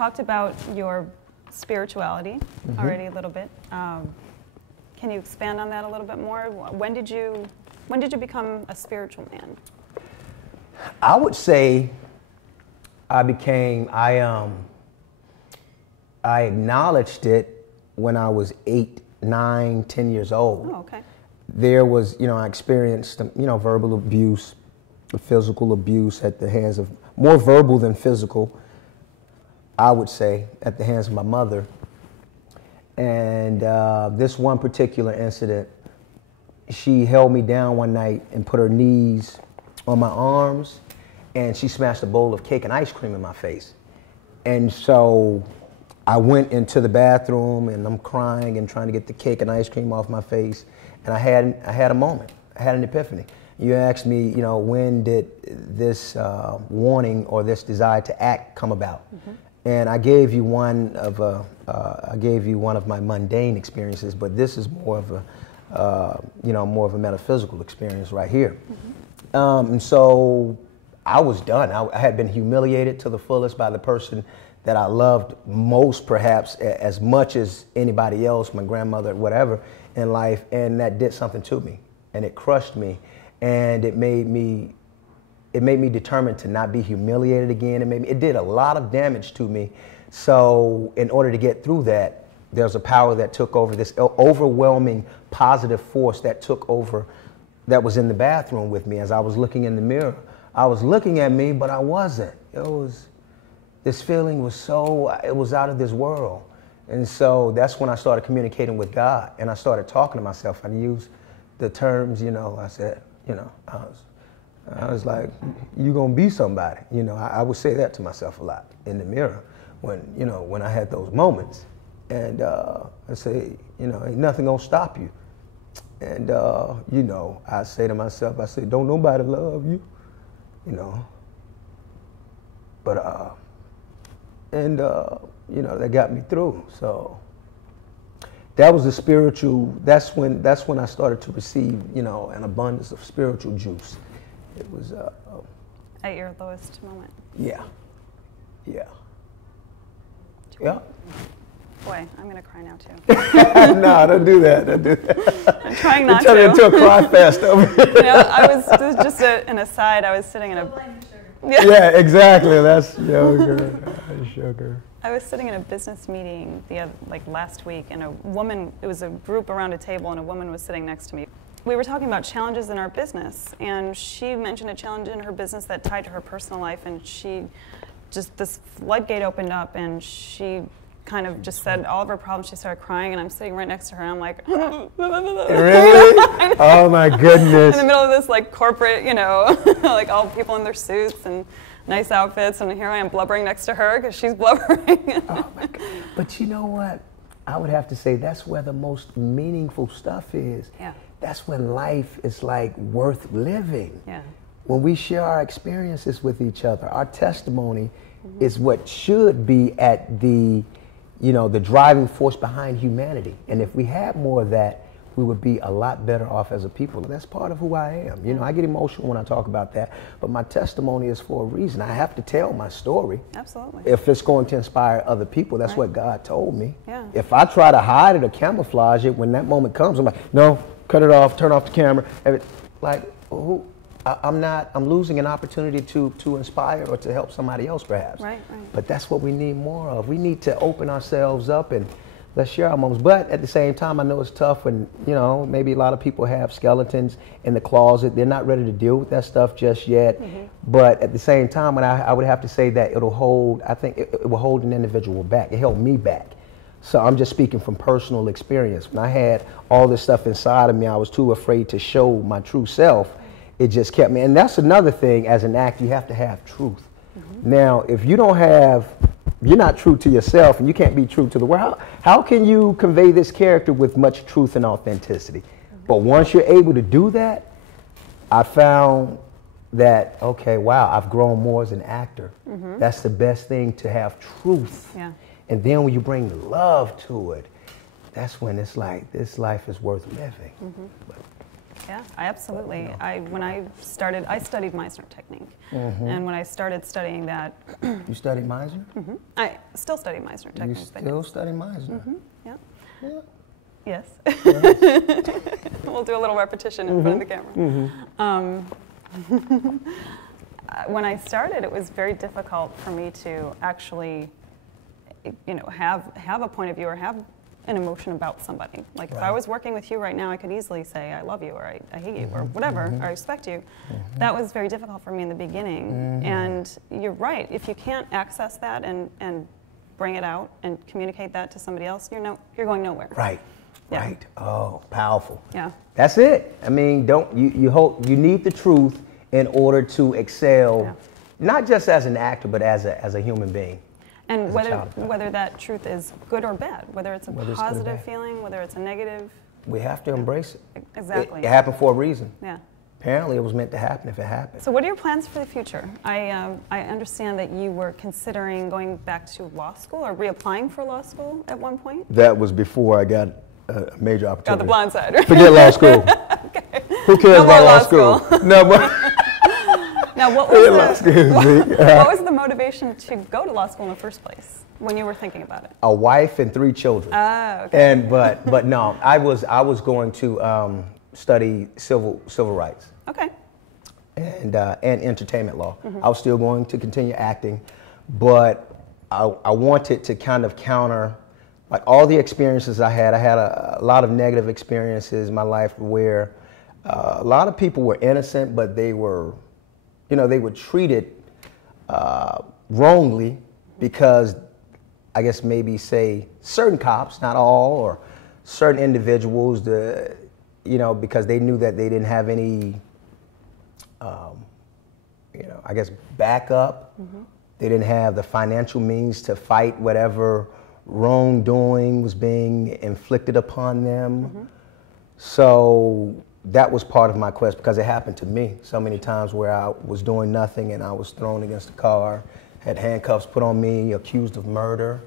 talked about your spirituality already a little bit. Can you expand on that a little bit more? When did you become a spiritual man? I would say I acknowledged it when I was 8, 9, 10 years old. Oh, okay. There was, I experienced, verbal abuse, physical abuse at the hands of, more verbal than physical, I would say, at the hands of my mother. And this one particular incident, she held me down one night and put her knees on my arms, and she smashed a bowl of cake and ice cream in my face. And so I went into the bathroom and I'm crying and trying to get the cake and ice cream off my face. And I had a moment. I had an epiphany. You asked me, when did this warning or this desire to act come about? And I gave you one of my mundane experiences, but this is more of a metaphysical experience right here. And so I was done. I had been humiliated to the fullest by the person that I loved most, perhaps as much as anybody else, my grandmother, whatever, in life, and that did something to me, and it crushed me, and it made me determined to not be humiliated again. It did a lot of damage to me. So in order to get through that, there's a power that took over, this overwhelming positive force that took over, that was in the bathroom with me as I was looking in the mirror. I was looking at me, but I wasn't. This feeling was it was out of this world. And so that's when I started communicating with God, and I started talking to myself. I used the terms, I said, I was like, you gonna be somebody. I would say that to myself a lot in the mirror when I had those moments. And I say, ain't nothing gonna stop you. And, I say to myself, don't nobody love you, But, that got me through. So that was the spiritual, that's when I started to receive, an abundance of spiritual juice. It was... at your lowest moment? Yeah. Yeah. Boy, I'm going to cry now, too. No, don't do that. Don't do that. I'm trying not to. Turn into a cry fest over here. This is just an aside. I was sitting in a... Yeah, exactly. That's sugar. I was sitting in a business meeting last week, and a woman, it was a group around a table, and a woman was sitting next to me. We were talking about challenges in our business, and she mentioned a challenge in her business that tied to her personal life, and this floodgate opened up, and she kind of just said all of her problems. She started crying, and I'm sitting right next to her, and I'm like, really? Oh my goodness. In the middle of this corporate, all people in their suits and nice outfits, and here I am blubbering next to her because she's blubbering. Oh my God. But you know what? I would have to say that's where the most meaningful stuff is. Yeah. That's when life is worth living. Yeah. When we share our experiences with each other, our testimony is what should be at the driving force behind humanity. And if we had more of that, we would be a lot better off as a people. And that's part of who I am. I get emotional when I talk about that, but my testimony is for a reason. I have to tell my story. Absolutely. If it's going to inspire other people, that's what God told me. Yeah. If I try to hide it or camouflage it, when that moment comes, I'm like, no, cut it off, turn off the camera. I'm losing an opportunity to inspire or to help somebody else, perhaps. Right. But that's what we need more of. We need to open ourselves up and let's share our moments. But at the same time, I know it's tough when, maybe a lot of people have skeletons in the closet. They're not ready to deal with that stuff just yet. But at the same time, I would have to say that it will hold an individual back. It held me back. So I'm just speaking from personal experience. When I had all this stuff inside of me, I was too afraid to show my true self. It just kept me. And that's another thing, as an actor, you have to have truth. Now, if you're not true to yourself and you can't be true to the world, how can you convey this character with much truth and authenticity? But once you're able to do that, I found that, okay, wow, I've grown more as an actor. That's the best thing, to have truth. Yeah. And then when you bring love to it, that's when it's like, this life is worth living. Yeah, absolutely. When I studied Meisner Technique, and when I started studying that, You studied Meisner? I still study Meisner Technique. You still study Meisner? Yeah. Yeah. Yes. Yes. We'll do a little repetition in front of the camera. When I started, it was very difficult for me to actually, have a point of view or have an emotion about somebody. Like if I was working with you right now, I could easily say I love you or I hate you or whatever, or I respect you. That was very difficult for me in the beginning. And you're right, if you can't access that and bring it out and communicate that to somebody else, you're going nowhere. Right. Yeah. Right. Oh, powerful. Yeah. That's it. I mean, you need the truth in order to excel, not just as an actor, but as a human being. And whether that truth is good or bad, whether it's a positive feeling, whether it's a negative. We have to embrace it. Exactly. It happened for a reason. Yeah. Apparently it was meant to happen if it happened. So what are your plans for the future? I understand that you were considering going back to law school or reapplying for law school at one point? That was before I got a major opportunity. Got the blind side, right? Forget law school. Okay. Who cares about law school? No more. Now, what was the motivation to go to law school in the first place when you were thinking about it? A wife and 3 children. Oh, okay. And but no, I was going to study civil rights. Okay. And entertainment law. I was still going to continue acting, but I wanted to kind of counter like all the experiences I had. I had a lot of negative experiences in my life where a lot of people were innocent, but they were treated wrongly because I guess maybe say certain cops, not all, or certain individuals, because they knew that they didn't have any, I guess backup. They didn't have the financial means to fight whatever wrongdoing was being inflicted upon them. So that was part of my quest because it happened to me so many times where I was doing nothing and I was thrown against a car, had handcuffs put on me, accused of murder.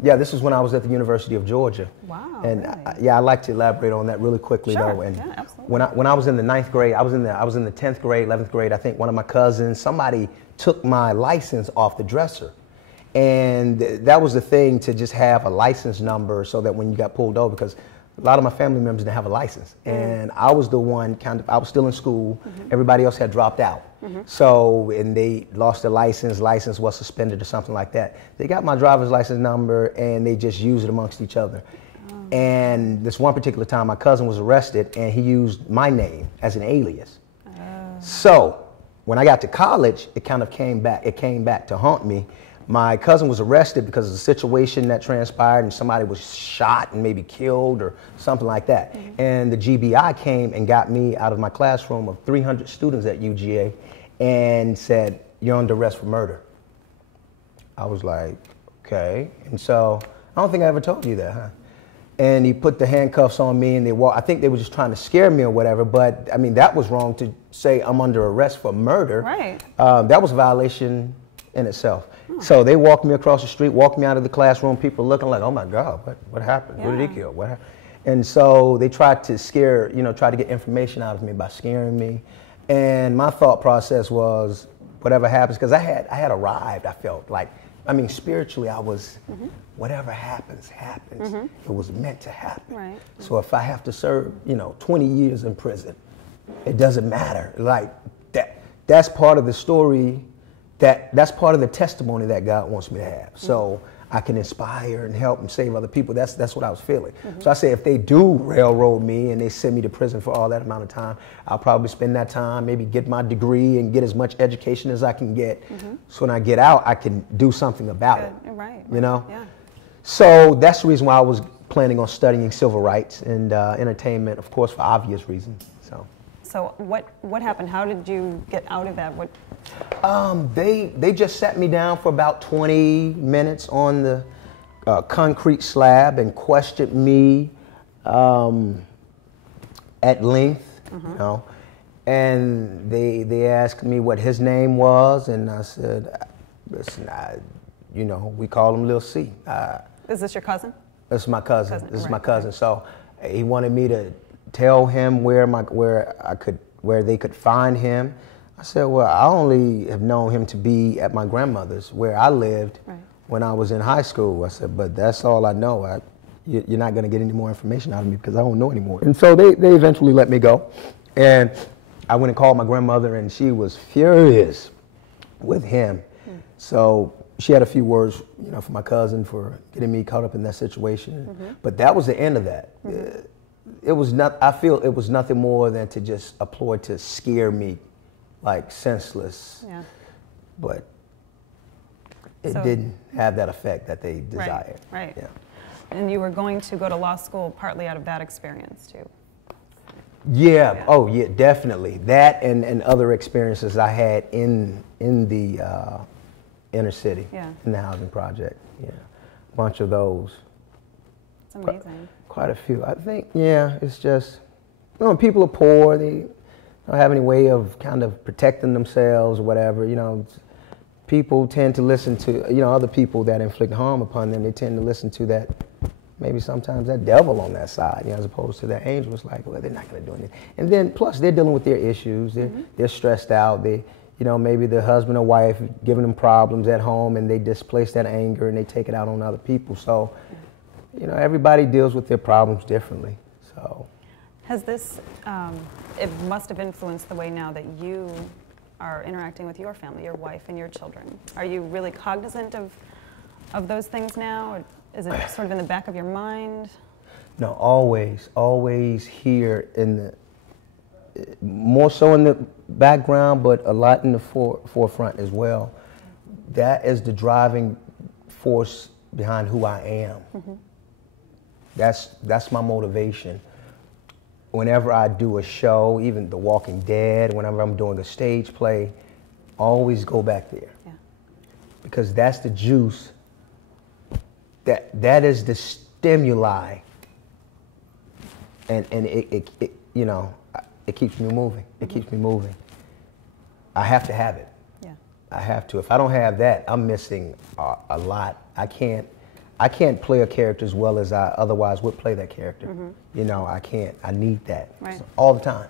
This is when I was at the University of Georgia. Wow. And really? I'd like to elaborate on that really quickly though. And yeah, absolutely. when I was in the 9th grade, I was in the 10th grade, 11th grade. I think one of my cousins, somebody took my license off the dresser. And that was the thing, to just have a license number so that when you got pulled over, because a lot of my family members didn't have a license. And I was the one I was still in school. Everybody else had dropped out. So, and they lost their license was suspended or something like that. They got my driver's license number and they just used it amongst each other. And this one particular time, my cousin was arrested and he used my name as an alias. So, when I got to college, it kind of came back to haunt me. My cousin was arrested because of the situation that transpired and somebody was shot and maybe killed or something like that. And the GBI came and got me out of my classroom of 300 students at UGA and said, "You're under arrest for murder." I was like, okay. And so, I don't think I ever told you that, huh? And he put the handcuffs on me and I think they were just trying to scare me or whatever, but I mean, that was wrong to say I'm under arrest for murder. Right. That was a violation in itself. So they walked me across the street, walked me out of the classroom, people looking like, oh my God, what happened? Yeah. Who did he kill? What happened? And so they tried to try to get information out of me by scaring me. And my thought process was, whatever happens, because I had arrived, I felt like, spiritually I was, whatever happens, happens. It was meant to happen. Right. So if I have to serve, 20 years in prison, it doesn't matter. Like, that's part of the story. That's part of the testimony that God wants me to have. So I can inspire and help and save other people. That's what I was feeling. So I say if they do railroad me and they send me to prison for all that amount of time, I'll probably spend that time, maybe get my degree and get as much education as I can get. So when I get out, I can do something about it. Right. Yeah. So that's the reason why I was planning on studying civil rights and entertainment, of course, for obvious reasons. So what happened? How did you get out of that? They just sat me down for about 20 minutes on the concrete slab and questioned me at length, and they asked me what his name was, and I said, listen, we call him Lil C. Is this your cousin? This is my cousin. This is my cousin. So he wanted me to tell him where they could find him. I said, well, I only have known him to be at my grandmother's where I lived when I was in high school. I said, but that's all I know. You're not going to get any more information out of me because I don't know anymore. And so they eventually let me go. And I went and called my grandmother, and she was furious with him. So she had a few words, you know, for my cousin for getting me caught up in that situation. But that was the end of that. It was not. I feel it was nothing more than to just a ploy to scare me, like senseless. Yeah. But it didn't have that effect that they desired. Right. Yeah. And you were going to go to law school partly out of that experience too. Yeah. Oh, yeah, definitely. That and other experiences I had in the inner city, in the housing project. Yeah, a bunch of those. It's amazing. Quite a few. I think, it's just, you know, people are poor. They don't have any way of kind of protecting themselves or whatever. You know, people tend to listen to, you know, other people that inflict harm upon them. They tend to listen to that, maybe sometimes that devil on that side, you know, as opposed to that angel. It's like, well, they're not going to do anything. And then plus they're dealing with their issues. They're stressed out. They, you know, maybe the husband or wife giving them problems at home, and they displace that anger and they take it out on other people. So, you know, everybody deals with their problems differently. So, has this? It must have influenced the way now that you are interacting with your family, your wife, and your children. Are you really cognizant of those things now, or is it sort of in the back of your mind? No, always here in the. More so in the background, but a lot in the forefront as well. That is the driving force behind who I am. That's my motivation. Whenever I do a show, even The Walking Dead, whenever I'm doing a stage play, always go back there. Yeah. Because that's the juice. That is the stimuli. And it you know, it keeps me moving. It keeps me moving. I have to have it. Yeah. I have to. If I don't have that, I'm missing a lot. I can't play a character as well as I otherwise would play that character. You know, I can't. I need that all the time.